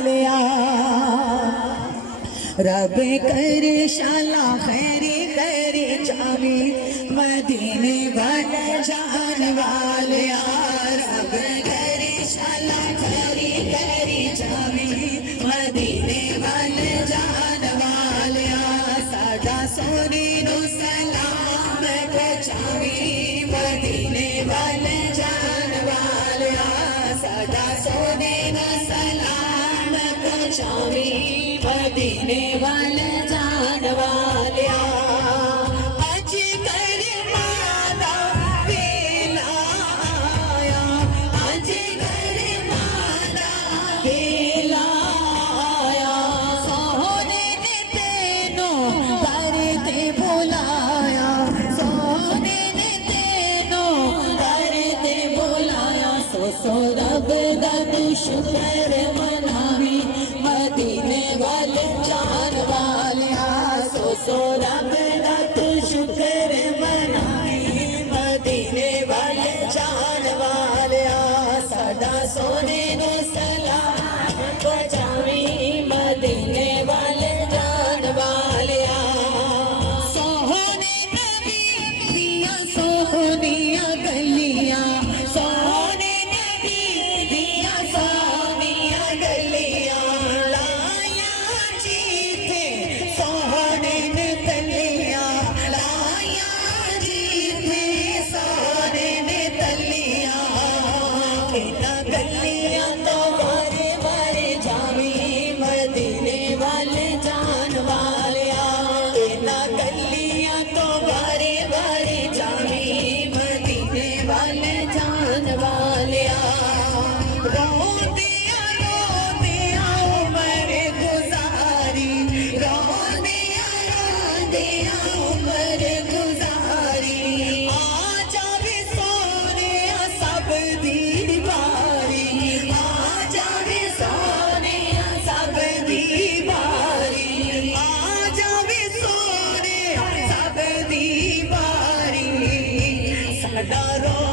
वालिया रब कर शाला खैरी खैरी जावी मदीने वाले जान वालिया रब कर शाला खैरी खैरी जावी मदीने वाले जान वालिया साडा सोने नु सलाम पहुंचावी मदीने वाले जान वालिया साडा सोने नु सलाम पहुंचावी मदीने वाले जान वालिया अज कर मादा वेला आया अज कर मादा वेला आया सोने ने तेनों करते बुलाया सोने ने तेनों करते बुलाया सो रब दा तू शुक्र मनावी मदीने वाले जान वालिया सो रब दा तू शुक्र मनावी मदीने वाले जान वालिया साडा सोने नु सलाम पहुंचावी मदीने वाले जान वालिया सोहने नबी दिया सोहनिया गलियां सोहने नबी दिया सोहनिया गलियां लाया जीते सोहने ने तलियां लाया जीते सोहने ने तलियां इना गलियां तो बारे बारे जावी मदीने वाले जान वालिया इना गलियां तो बारे बारे जावी मदीने वाले जान वालिया रोदिया उमर गुजारी रोदिया उमर गुजारी आ जावे सोने सब दी बारी आ जावे सोने सब दी बारी आ जावे सोने सब दी बारी साडा रो